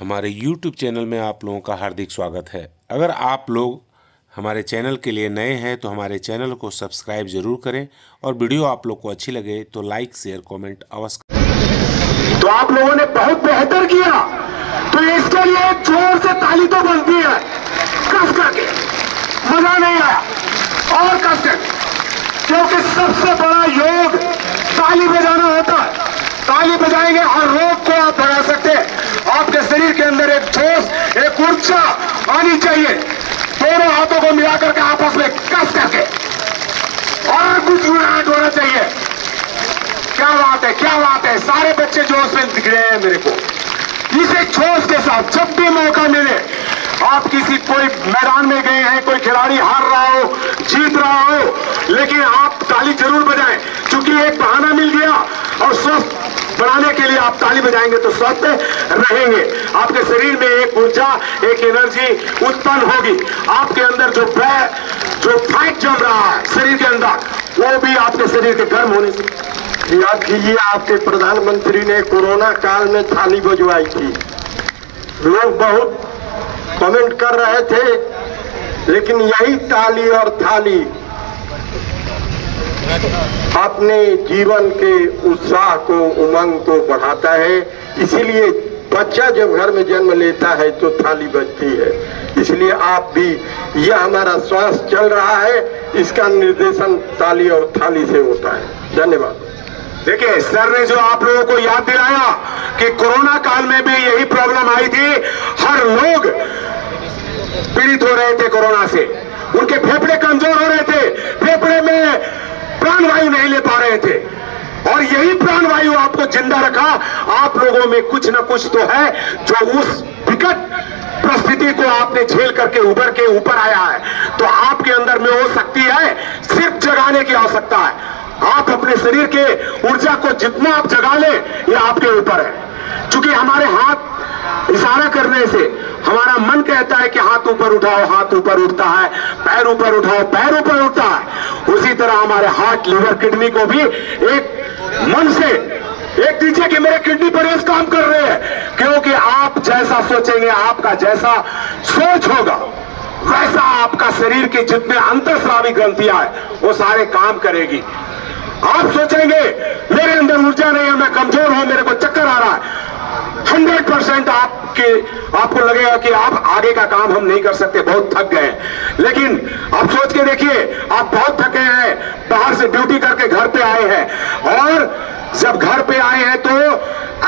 हमारे YouTube channel में आप लोगों का हार्दिक स्वागत है। अगर आप लोग हमारे चैनल के लिए नए हैं तो हमारे चैनल को सब्सक्राइब जरूर करें और वीडियो आप लोग को अच्छी लगे तो लाइक शेयर कमेंट अवश्य करें। तो आप लोगों ने बहुत बेहतर किया, तो इसके लिए जोर से ताली तो बनती है, कस करके। मजा नहीं आया और कस करके, क्योंकि सबसे बड़ा योग ताली बजाना होता है। ताली बजाएंगे हर रोग को आप भगा सकते हैं। आपके शरीर के अंदर एक जोश, एक ऊर्जा आनी चाहिए। दोनों हाथों को मिलाकर के आपस में कस करके और गुनगुनाहट होना चाहिए। क्या बात है, क्या बात है। सारे बच्चे जोश में दिख रहे हैं मेरे को। इसे जोश के साथ जब भी मौका मिले, आप किसी कोई मैदान में गए हैं, कोई खिलाड़ी हार रहा हो, जीत रहा हो, लेकिन आप ताली जरूर बजाएं, क्योंकि एक बहाना मिल गया। और स्वस्थ बढ़ाने के लिए आप ताली बजाएंगे तो स्वस्थ रहेंगे। आपके शरीर में एक ऊर्जा, एक एनर्जी उत्पन्न होगी। आपके अंदर जो फाइट जम रहा है शरीर के अंदर, वो भी आपके शरीर के गर्म होने से। याद कीजिए, आपके प्रधानमंत्री ने कोरोना काल में थाली बजवाई थी। लोग बहुत कमेंट कर रहे थे, लेकिन यही ताली और थाली अपने जीवन के उत्साह को, उमंग को बढ़ाता है। इसीलिए बच्चा जब घर में जन्म लेता है तो थाली बजती है। इसलिए आप भी, यह हमारा श्वास चल रहा है, इसका निर्देशन ताली और थाली से होता है। धन्यवाद। देखिए, सर ने जो आप लोगों को याद दिलाया कि कोरोना काल में भी यही प्रॉब्लम आई थी। हर लोग पीड़ित हो रहे थे कोरोना से, उनके फेफड़े कमजोर हो रहे थे, फेफड़े में प्राणवायु नहीं ले पा रहे थे, और यही प्राणवायु आपको जिंदा रखा। आप लोगों में कुछ न कुछ तो है जो उस विकट परिस्थिति को आपने झेल करके उभर के ऊपर आया है। तो आपके अंदर में वो शक्ति है, सिर्फ जगाने की आवश्यकता है। आप अपने शरीर के ऊर्जा को जितना आप जगा लें, ये आपके ऊपर है। क्योंकि हमारे हाथ इशारा करने से हमारा मन कहता है कि हाथ ऊपर उठाओ, हाथ ऊपर उठता है, पैर ऊपर उठाओ, पैर ऊपर उठता है। उसी तरह हमारे हार्ट, लिवर, किडनी को भी एक मन से एक दीजिए कि मेरे किडनी पर इस काम कर रहे हैं, क्योंकि आप जैसा सोचेंगे, आपका जैसा सोच होगा, वैसा आपका शरीर के जितने अंतर्स्रावी ग्रंथियां हैं वो सारे काम करेगी। आप सोचेंगे मेरे अंदर ऊर्जा नहीं है, मैं कमजोर हूं, मेरे को चक्कर आ रहा है, 100% आपको लगेगा कि आप आगे का काम हम नहीं कर सकते, बहुत थक गए हैं। लेकिन आप सोच के देखिए, आप बहुत थके हैं, बाहर से ड्यूटी करके घर पे आए हैं, और जब घर पे आए हैं तो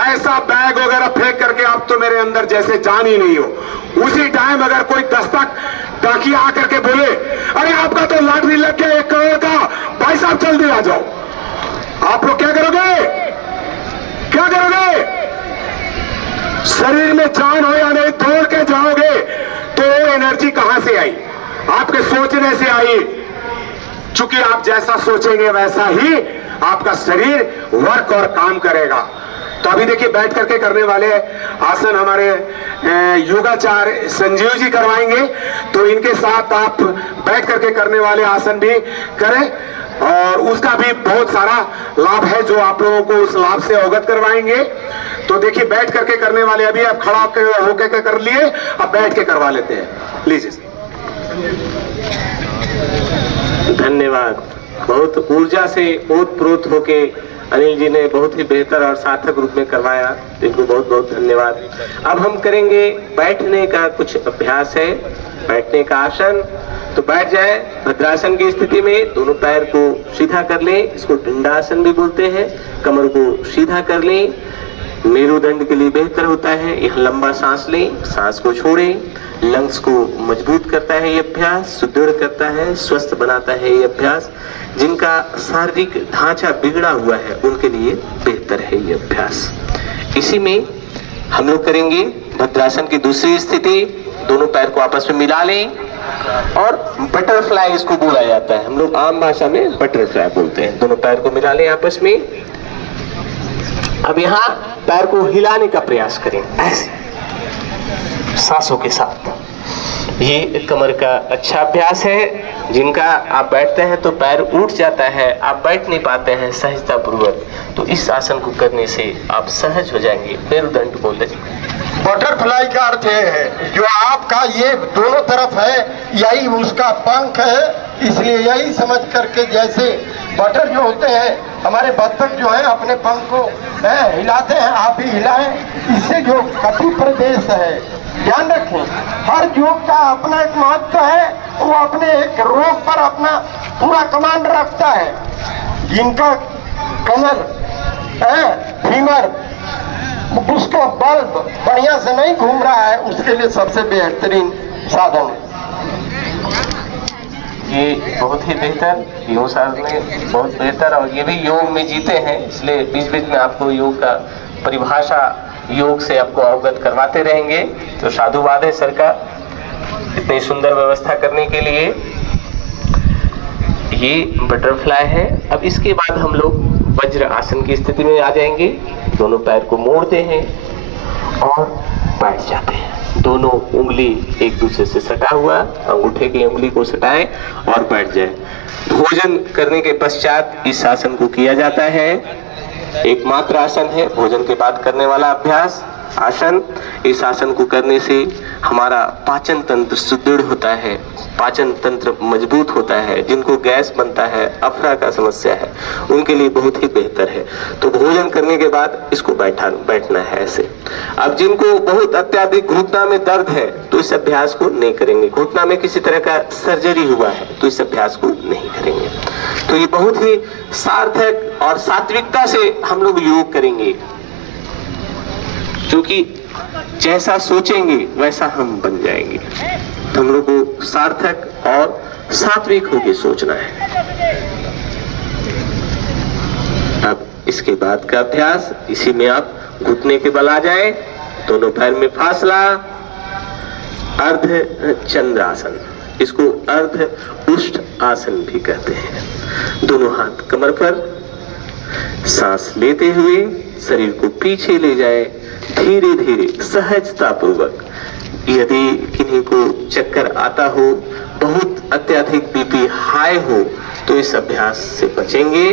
ऐसा बैग वगैरह फेंक करके आप तो मेरे अंदर जैसे जान ही नहीं हो। उसी टाइम अगर कोई दस्तक डाकिया आकर के बोले, अरे आपका तो लॉटरी लग गया 1 करोड़ का, भाई साहब जल्दी आ जाओ, आप लोग क्या करोगे? क्या करोगे? शरीर में जान हो या नहीं, दौड़ के जाओगे। तो एनर्जी कहां से आई? आपके सोचने से आई। चूंकि आप जैसा सोचेंगे वैसा ही आपका शरीर वर्क और काम करेगा। तो अभी देखिए, बैठ करके करने वाले आसन हमारे योगाचार्य संजीव जी करवाएंगे, तो इनके साथ आप बैठ करके करने वाले आसन भी करें, और उसका भी बहुत सारा लाभ है जो आप लोगों को उस लाभ से अवगत करवाएंगे। तो देखिए, बैठ करके करने वाले, अभी आप खड़ा होकर कर लिए, अब बैठ के करवा लेते हैं। लीजिए। धन्यवाद। बहुत ऊर्जा से ओतप्रोत होके अनिल जी ने बहुत ही बेहतर और सार्थक रूप में करवाया, तो इनको बहुत बहुत धन्यवाद। अब हम करेंगे बैठने का कुछ अभ्यास है, बैठने का आसन। तो बैठ जाए भद्रासन की स्थिति में, दोनों पैर को सीधा कर लें, इसको दंडासन भी बोलते हैं। कमर को सीधा कर लें, मेरुदंड के लिए बेहतर होता है। यह लंबा सांस लें, सांस को छोड़ें। लंग्स को मजबूत करता है ये अभ्यास, सुदृढ़ करता है, स्वस्थ बनाता है ये अभ्यास। जिनका शारीरिक ढांचा बिगड़ा हुआ है उनके लिए बेहतर है ये अभ्यास। इसी में हम लोग करेंगे भद्रासन की दूसरी स्थिति। दोनों पैर को आपस में मिला लें, और बटरफ्लाई इसको बोला जाता है, हम लोग आम भाषा में बटरफ्लाई बोलते हैं। दोनों पैर को मिला लें आपस में। अब यहाँ पैर को हिलाने का प्रयास करें, ऐसे सांसों के साथ। ये कमर का अच्छा अभ्यास है। जिनका आप बैठते हैं तो पैर उठ जाता है, आप बैठ नहीं पाते हैं सहजता पूर्वक, तो इस आसन को करने से आप सहज हो जाएंगे। मेरुदंड बोलते जी। बटरफ्लाई का अर्थ ये है जो आपका ये दोनों तरफ है, यही उसका पंख है। इसलिए यही समझ करके, जैसे बटर जो होते हैं, हमारे बत्तख जो है अपने पंख को हिलाते हैं, आप भी हिलाएं। इससे जो कटी प्रदेश है, ध्यान रखें, हर योग का अपना एक महत्व है। वो अपने एक रोग पर अपना पूरा कमांड रखता है। जिनका कमर फीमर उसको बल्ब बढ़िया से नहीं घूम रहा है, उसके लिए सबसे बेहतरीन साधन है। ये बहुत ही बेहतर योग साधन, बहुत बेहतर, और ये भी योग में जीते हैं, इसलिए बीच बीच में आपको योग का परिभाषा योग से आपको अवगत करवाते रहेंगे। तो साधुवाद है सरकार इतनी सुंदर व्यवस्था करने के लिए। ये बटरफ्लाई है। अब इसके बाद हम लोग वज्र आसन की स्थिति में आ जाएंगे। दोनों पैर को मोड़ते हैं और बैठ जाते हैं। दोनों उंगली एक दूसरे से सटा हुआ, अंगूठे की उंगली को सटाएं और बैठ जाएं। भोजन करने के पश्चात इस आसन को किया जाता है। एकमात्र आसन है भोजन के बाद करने वाला अभ्यास आसन। इस आसन को करने से हमारा पाचन तंत्र सुदृढ़ होता है, पाचन तंत्र मजबूत होता है। जिनको गैस बनता है, अफरा का समस्या है, उनके लिए बहुत ही बेहतर है। तो भोजन करने के बाद इसको बैठना है ऐसे। अब जिनको बहुत अत्यधिक घुटना में दर्द है तो इस अभ्यास को नहीं करेंगे। घुटना में किसी तरह का सर्जरी हुआ है तो इस अभ्यास को नहीं करेंगे। तो ये बहुत ही सार्थक और सात्विकता से हम लोग योग करेंगे, क्योंकि जैसा सोचेंगे वैसा हम बन जाएंगे। तो हम लोग को सार्थक और सात्विक होकर सोचना है। अब इसके बाद का अभ्यास, इसी में आप घुटने के बल आ जाए, दोनों पैर में फासला, अर्ध चंद्रासन, इसको अर्ध उष्ट आसन भी कहते हैं। दोनों हाथ कमर पर, सांस लेते हुए शरीर को पीछे ले जाए, धीरे धीरे सहजता पूर्वक। यदि किन्हीं को चक्कर आता हो, बहुत अत्यधिक बीपी हाई हो, तो इस अभ्यास से बचेंगे।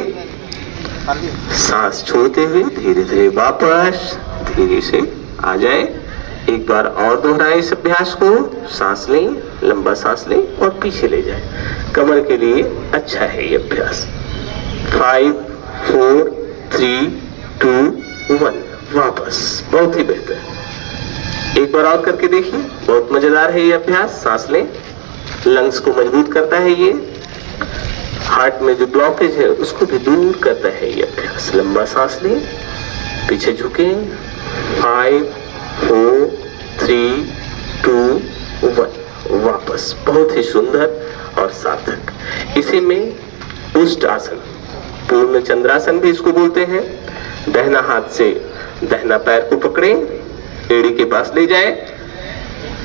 सांस छोड़ते हुए धीरे धीरे वापस धीरे से आ जाए। एक बार और दोहराएं इस अभ्यास को। सांस लें, लंबा सांस लें और पीछे ले जाएं। कमर के लिए अच्छा है ये अभ्यास। 5 4 3 2 1 वापस। बहुत ही बेहतर। एक बार और करके देखिए, बहुत मजेदार है ये अभ्यास। सांस लें, लंग्स को मजबूत करता है ये, हार्ट में जो ब्लॉकेज है उसको भी दूर करता है ये अभ्यास। लंबा सांस लें, पीछे झुकें। 5 4 3 2 1 वापस। बहुत ही सुंदर और सार्थक। इसी में उष्ट आसन, पूर्ण चंद्रासन भी इसको बोलते हैं। दाहिना हाथ से दाहिना पैर को पकड़ें, एड़ी के पास ले जाएं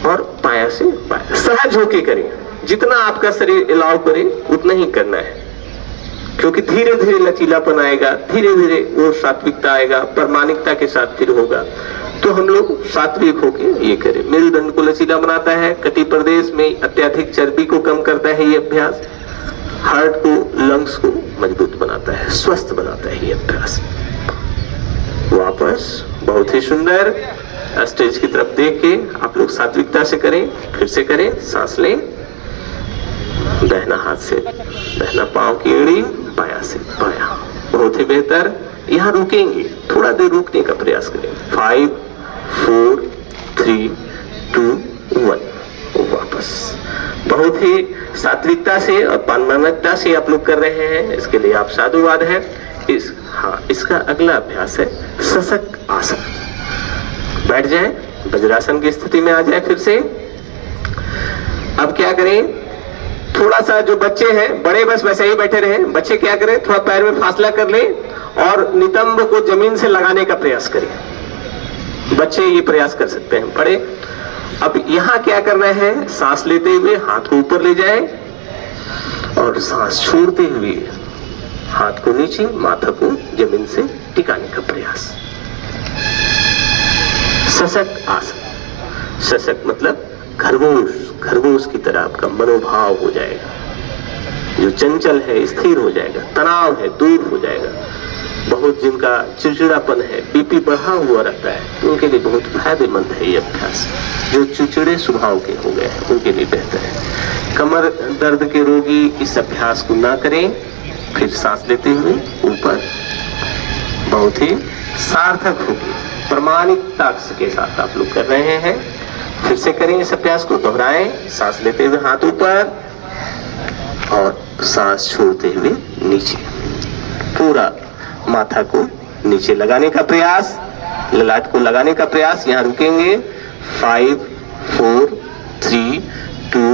और बायां से बायां सहज होके करें। जितना आपका शरीर अलाउ करे उतना ही करना है, क्योंकि धीरे धीरे लचीलापन आएगा, धीरे धीरे वो सात्विकता आएगा, प्रामाणिकता के साथ फिर होगा। तो हम लोग सात्विक होके ये करें। मेरुदंड को लचीला बनाता है, कटी प्रदेश में अत्यधिक चर्बी को कम करता है ये अभ्यास, हार्ट को, लंग्स को मजबूत बनाता है, स्वस्थ बनाता है ये अभ्यास। वापस। बहुत ही सुंदर। स्टेज की तरफ देख के आप लोग सात्विकता से करें। फिर से करें। सांस लें, दाहिना हाथ से दाहिना पांव की एड़ी, बायां से बायां। बहुत ही बेहतर। यहाँ रुकेंगे, थोड़ा देर रुकने का प्रयास करें। 5 4 3 2 1 वापस। बहुत ही सात्विकता से और प्रामाणिकता से आप लोग कर रहे हैं, इसके लिए आप साधुवाद है। इसका अगला अभ्यास है सशक आसन। बैठ जाएं, वज्रासन की स्थिति में आ जाए फिर से। अब क्या करें, थोड़ा सा जो बच्चे हैं, बड़े बस वैसे ही बैठे रहे, बच्चे क्या करें, थोड़ा पैर में फासला कर लें और नितंब को जमीन से लगाने का प्रयास करें। बच्चे ये प्रयास कर सकते हैं, बड़े। अब यहाँ क्या करना है, सांस लेते हुए हाथ को ऊपर ले जाए और सांस छोड़ते हुए हाथ को नीचे, माथा को जमीन से टिकाने का प्रयास। सशक आसन। सशक मतलब खरगोश की तरह आपका मनोभाव हो जाएगा, जो चंचल है स्थिर हो जाएगा, तनाव है दूर हो जाएगा। बहुत जिनका चिड़चिड़ापन है, बीपी बढ़ा हुआ रहता है, तो उनके लिए बहुत फायदेमंद है ये अभ्यास। जो चिड़चिड़े स्वभाव के हो गए हैं उनके लिए बेहतर है। कमर दर्द के रोगी इस अभ्यास को ना करें। फिर सांस लेते हुए ऊपर, बहुत ही सार्थक होगी, प्रामाणिकता के साथ आप लोग कर रहे हैं। फिर से करें इस अभ्यास को, दोहराएं। सांस लेते हुए हाथ ऊपर और सांस छोड़ते हुए नीचे, पूरा माथा को नीचे लगाने का प्रयास, ललाट को लगाने का प्रयास। यहां रुकेंगे। 5 4 3 2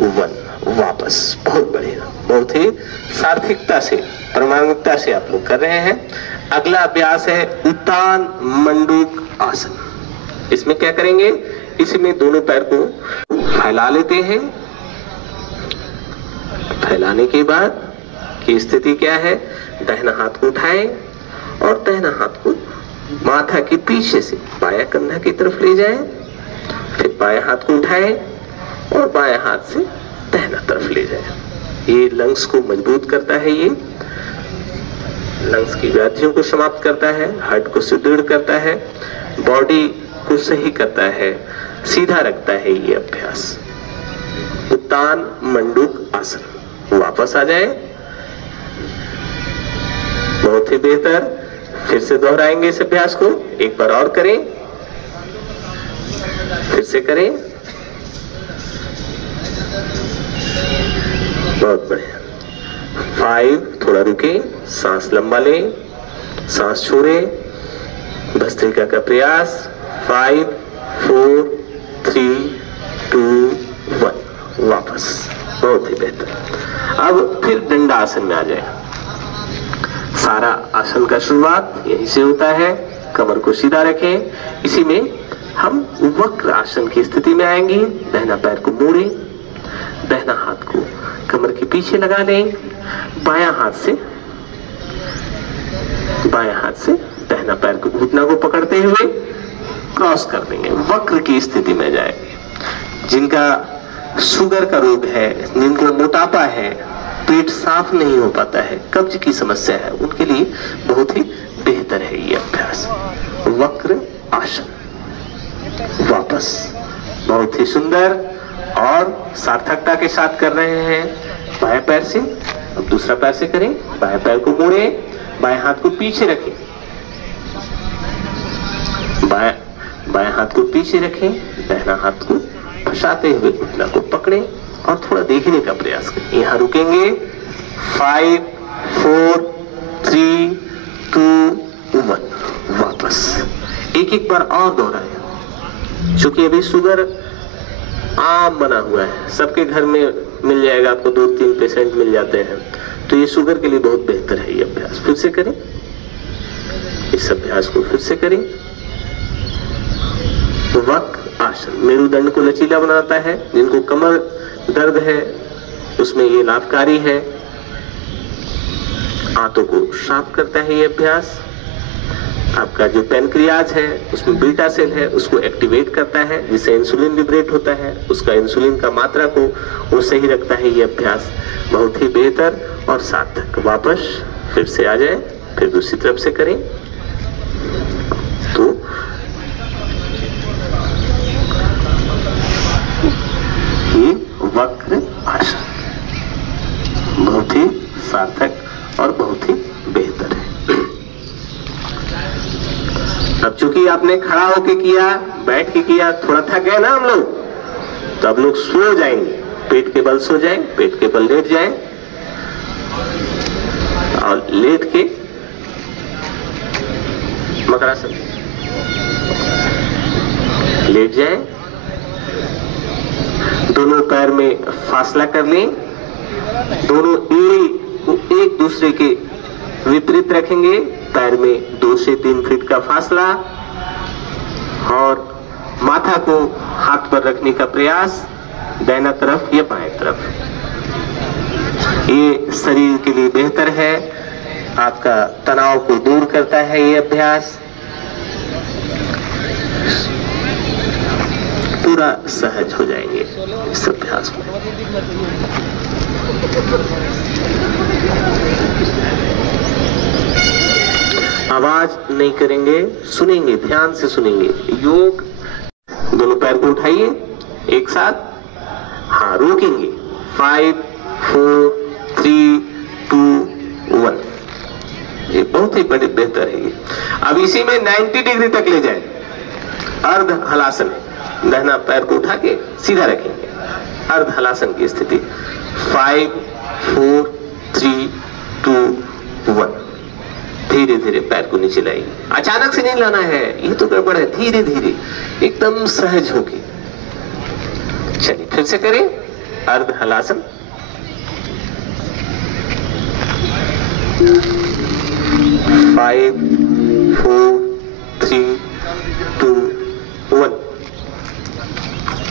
1 वापस। बहुत बढ़िया, बहुत ही सार्थकता से, प्रामाणिकता से आप लोग कर रहे हैं। अगला अभ्यास है उत्तान मंडूक आसन। इसमें क्या करेंगे, इसमें दोनों पैर को फैला लेते हैं। फैलाने के बाद की स्थिति क्या है, दाहिना हाथ को उठाएं और दाहिना हाथ को माथा के पीछे से बायां कंधा की तरफ ले जाएं। फिर बायां हाथ को उठाएं और बायां हाथ से दाहिना तरफ ले जाएं। ये लंग्स को मजबूत करता है, ये लंग्स की व्याधियों को समाप्त करता है, हार्ट को सुदृढ़ करता है, बॉडी को सही करता है, सीधा रखता है ये अभ्यास। उत्तान मंडूक आसन। वापस आ जाए। बहुत ही बेहतर। फिर से दोहराएंगे इस अभ्यास को, एक बार और करें। फिर से करें। बहुत बढ़िया। 5, थोड़ा रुके, सांस लंबा लें, सांस छोड़े, भस्त्रिका का प्रयास। 5 4 3 2 1 वापस। बहुत ही बेहतर। अब फिर दंडासन में आ जाए। सारा आसन का शुरुआत यहीं से होता है। कमर को सीधा रखें। इसी में हम वक्र आसन की स्थिति में आएंगे। दाहिना पैर को मोड़े, दाहिना हाथ को कमर के पीछे लगा लें, बायां हाथ से दाहिना पैर को घुटना को पकड़ते हुए क्रॉस कर देंगे, वक्र की स्थिति में जाएंगे। जिनका शुगर का रोग है, जिनको मोटापा है, पेट साफ नहीं हो पाता है, कब्ज की समस्या है, उनके लिए बहुत ही बेहतर है ये अभ्यास, वक्र आसन। वापस। बहुत ही सुंदर और सार्थकता के साथ कर रहे हैं। बाएं पैर से, अब दूसरा पैर से करें। बाएं पैर को मोड़े, बाएं हाथ को पीछे रखें, बाएं हाथ को पीछे रखें, दाहिना हाथ को फंसाते हुए घुटना को पकड़ें और थोड़ा देखने का प्रयास करें। यहाँ रुकेंगे। 5 4 3 2 1 वापस। एक बार और दोहराएं। चूंकि अभी शुगर आम बना हुआ है, सबके घर में मिल जाएगा, आपको 2-3 पेशेंट मिल जाते हैं, तो ये शुगर के लिए बहुत बेहतर है ये अभ्यास। फिर से करें इस अभ्यास को, फिर से करें। वक्र आसन मेरुदंड को लचीला बनाता है। जिनको कमर दर्द है उसमें ये लाभकारी है। आंतों को साफ करता है ये अभ्यास। आपका जो पैनक्रियाज है उसमें बीटा सेल है, उसको एक्टिवेट करता है, जिससे इंसुलिन लिबरेट होता है, उसका इंसुलिन का मात्रा को वो सही रखता है ये अभ्यास। बहुत ही बेहतर और सार्थक। वापस फिर से आ जाए, फिर दूसरी तरफ से करें। तो ये वक्र आसन बहुत ही सार्थक और बहुत ही बेहतर है। अब चूंकि आपने खड़ा होके किया, बैठ के किया, थोड़ा थक गए ना हम लोग, तो अब लोग सो जाएंगे, पेट के बल सो जाएं, पेट के बल लेट जाएं और लेट के मकरासन लेट जाएं। दोनों पैर में फासला कर लें, दोनों एड़ी को एक दूसरे के विपरीत रखेंगे। पैर में 2 से 3 फीट का फासला और माथा को हाथ पर रखने का प्रयास, दाहिना तरफ या बाएं तरफ। ये शरीर के लिए बेहतर है, आपका तनाव को दूर करता है ये अभ्यास। पूरा पूरा सहज हो जाएंगे इस अभ्यास में। आवाज नहीं करेंगे, सुनेंगे, ध्यान से सुनेंगे। योग, दोनों पैर को उठाइए एक साथ, हाँ रोकेंगे। 5 4 3 2 1। ये बहुत ही बड़ी बेहतर है ये। अब इसी में 90 डिग्री तक ले जाए। अर्ध हलासन, दाहिना पैर को उठा के सीधा रखेंगे, अर्ध हलासन की स्थिति। 5 4 3 2 1। धीरे धीरे पैर को नीचे लाइए, अचानक से नहीं लाना है, ये तो गड़बड़ है। धीरे धीरे एकदम सहज होके चलिए, फिर से करें अर्ध हलासन। 5 4 3 2 1।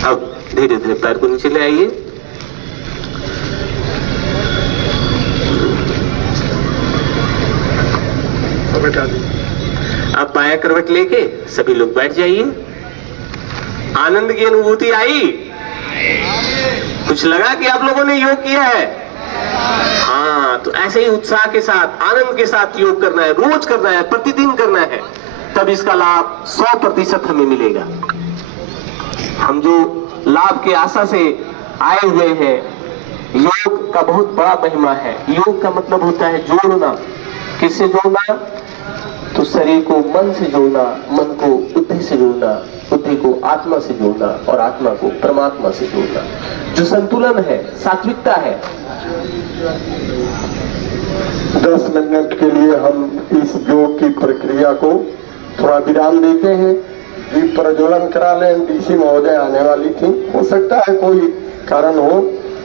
अब धीरे धीरे पैर को नीचे ले आइए। अब बाया करवट लेके सभी लोग बैठ जाइए। आनंद की अनुभूति आई? कुछ लगा कि आप लोगों ने योग किया है? हाँ, तो ऐसे ही उत्साह के साथ, आनंद के साथ योग करना है, रोज करना है, प्रतिदिन करना है, तब इसका लाभ 100% हमें मिलेगा। हम जो लाभ के आशा से आए हुए हैं, योग का बहुत बड़ा महिमा है। योग का मतलब होता है जोड़ना। किससे जोड़ना? तो शरीर को मन से जोड़ना, मन को बुद्धि से जोड़ना, बुद्धि को आत्मा से जोड़ना और आत्मा को परमात्मा से जोड़ना। जो संतुलन है, सात्विकता है। 10 मिनट के लिए हम इस योग की प्रक्रिया को थोड़ा विराम देते हैं। दीप प्रज्वलन करा लें। डीसी महोदय आने वाली थी, हो सकता है कोई कारण हो,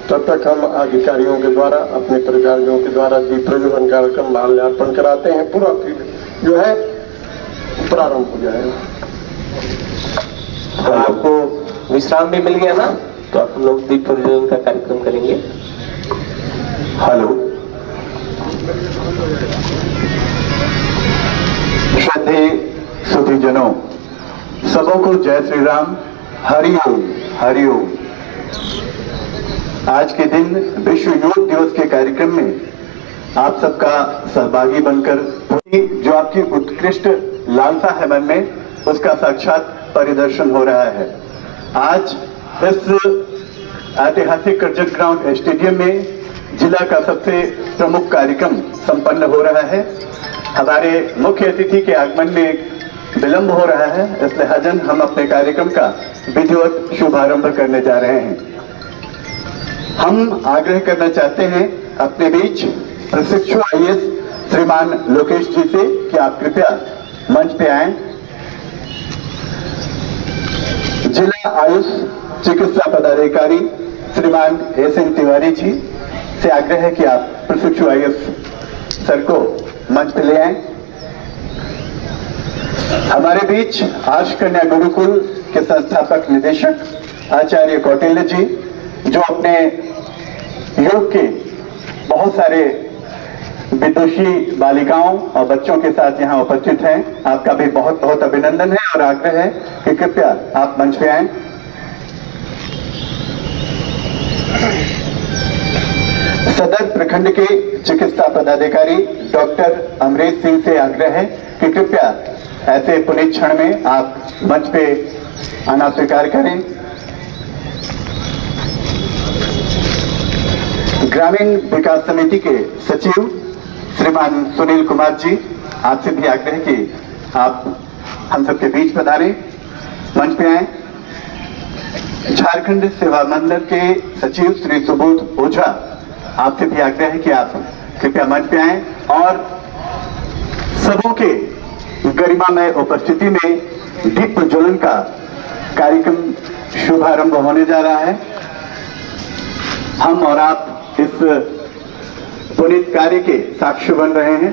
तब तक हम अधिकारियों के द्वारा, अपने प्रतिनिधियों के द्वारा दीप प्रज्वलन कार्यक्रम माल्यार्पण कराते हैं। पूरा फिर जो है प्रारंभ हो जाएगा। और आपको विश्राम भी मिल गया ना, तो आप हम लोग दीप प्रज्वलन का कार्यक्रम करेंगे। हेलो, श्रद्धेय सुधीजनों, सबों को जय श्री राम, हरिओम हरिओम। आज के दिन विश्व योग दिवस के कार्यक्रम में आप सबका सहभागी बनकर जो आपकी उत्कृष्ट लालसा है मन में, उसका साक्षात परिदर्शन हो रहा है। आज इस ऐतिहासिक कर्जत ग्राउंड स्टेडियम में जिला का सबसे प्रमुख कार्यक्रम संपन्न हो रहा है। हमारे मुख्य अतिथि के आगमन में विलंब हो रहा है, इस लिहाजन हम अपने कार्यक्रम का विधिवत शुभारंभ करने जा रहे हैं। हम आग्रह करना चाहते हैं अपने बीच प्रशिक्षु आईएएस श्रीमान लोकेश जी से कि आप कृपया मंच पे आएं। जिला आयुष चिकित्सा पदाधिकारी श्रीमान एसएन तिवारी जी से आग्रह है कि आप प्रशिक्षु आईएएस सर को मंच पे ले आएं। हमारे बीच आर्ष कन्या गुरुकुल के संस्थापक निदेशक आचार्य कौटिल्य जी, जो अपने योग के बहुत सारे विदुषी बालिकाओं और बच्चों के साथ यहाँ उपस्थित हैं। आपका भी बहुत बहुत अभिनंदन है और आग्रह है कि कृपया आप मंच पे आएं। सदर प्रखंड के चिकित्सा पदाधिकारी डॉक्टर अमरीश सिंह से आग्रह है कि कृपया ऐसे पुनीत क्षण में आप मंच पे आना स्वीकार करें। ग्रामीण विकास समिति के सचिव श्रीमान सुनील कुमार जी, आपसे भी आग्रह कि आप हम सबके बीच पधारें, मंच पे आए। झारखंड सेवा मंडल के सचिव श्री सुबोध ओझा, आपसे भी आग्रह है कि आप कृपया मंच पे आए और सबों के गरिमामय उपस्थिति में दीप प्रज्वलन का कार्यक्रम शुभारंभ होने जा रहा है। हम और आप इस पुनीत कार्य के साक्षी बन रहे हैं।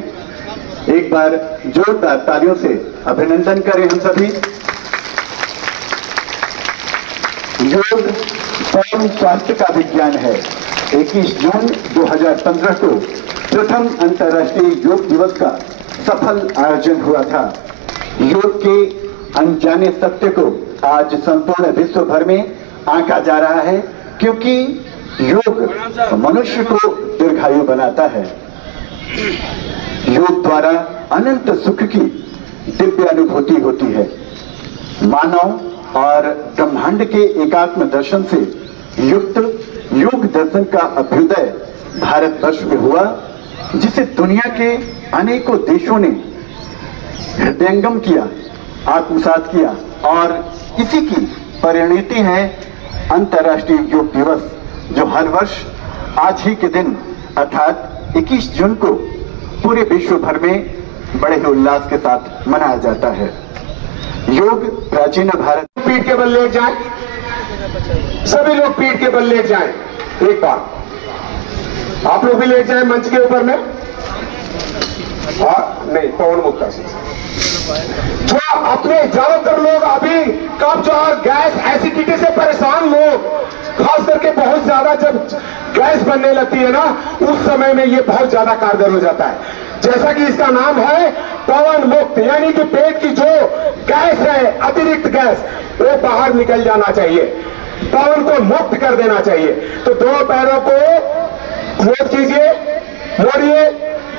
एक बार जोरदार तालियों से अभिनंदन करें हम सभी। योग परम स्वास्थ्य का विज्ञान है। 21 जून 2015 को प्रथम अंतर्राष्ट्रीय योग दिवस का सफल आयोजन हुआ था। योग के अनजाने सत्य को आज संपूर्ण विश्व भर में आंका जा रहा है, क्योंकि योग मनुष्य को दीर्घायु बनाता है। योग द्वारा अनंत सुख की दिव्य अनुभूति होती है। मानव और ब्रह्मांड के एकात्म दर्शन से युक्त योग दर्शन का अभ्युदय भारतवर्ष में हुआ, जिसे दुनिया के अनेकों देशों ने हृदयंगम किया, आत्मसात किया, और इसी की परिणति है अंतर्राष्ट्रीय योग दिवस, जो हर वर्ष आज ही के दिन अर्थात 21 जून को पूरे विश्व भर में बड़े ही उल्लास के साथ मनाया जाता है। योग प्राचीन भारत। पीठ के बल लेट जाएं, सभी लोग पीठ के बल लेट जाएं। एक बार आप लोग भी लेट जाएं मंच के ऊपर में। नहीं, पवन मुक्तासन। जो अपने ज्यादातर लोग अभी कब्ज और गैस एसिडिटी से परेशान लोग, खास करके बहुत ज्यादा जब गैस बनने लगती है ना, उस समय में ये बहुत ज्यादा कारगर हो जाता है। जैसा कि इसका नाम है पवन मुक्त, यानी कि पेट की जो गैस है, अतिरिक्त गैस, वो बाहर निकल जाना चाहिए, पवन को मुक्त कर देना चाहिए। तो दोनों पैरों को क्लोज कीजिए, मोड़िए,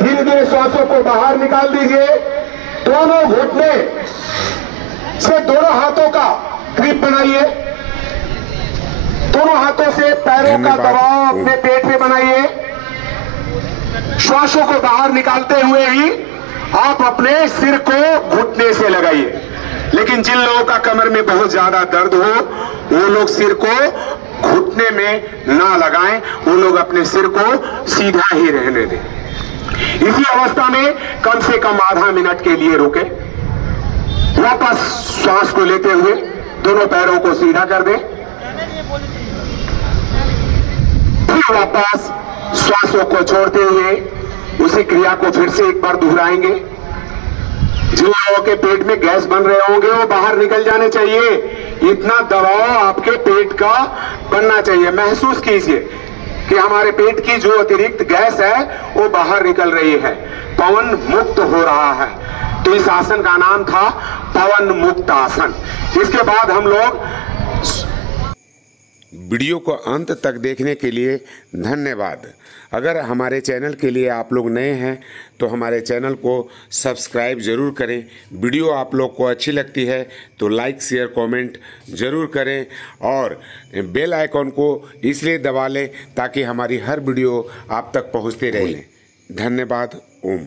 धीरे धीरे श्वासों को बाहर निकाल दीजिए। दोनों घुटने से दोनों हाथों का ग्रिप बनाइए, दोनों हाथों से पैरों का दबाव अपने पेट पे बनाइए। श्वासों को बाहर निकालते हुए ही आप अपने सिर को घुटने से लगाइए। लेकिन जिन लोगों का कमर में बहुत ज्यादा दर्द हो, वो लोग सिर को घुटने में ना लगाएं, वो लोग अपने सिर को सीधा ही रहने दें। इसी अवस्था में कम से कम आधा मिनट के लिए रुके, वापस श्वास को लेते हुए दोनों पैरों को सीधा कर दें, फिर वापस श्वासों को छोड़ते हुए उसी क्रिया को फिर से एक बार दोहराएंगे। जिन लोगों के पेट में गैस बन रहे होंगे वो बाहर निकल जाने चाहिए। इतना दबाव आपके पेट का बनना चाहिए। महसूस कीजिए कि हमारे पेट की जो अतिरिक्त गैस है वो बाहर निकल रही है, पवन मुक्त हो रहा है। तो इस आसन का नाम था पवन मुक्त आसन। इसके बाद हम लोग वीडियो को अंत तक देखने के लिए धन्यवाद। अगर हमारे चैनल के लिए आप लोग नए हैं तो हमारे चैनल को सब्सक्राइब ज़रूर करें। वीडियो आप लोग को अच्छी लगती है तो लाइक शेयर कमेंट ज़रूर करें, और बेल आइकॉन को इसलिए दबा लें ताकि हमारी हर वीडियो आप तक पहुंचते रहे। धन्यवाद। ओम।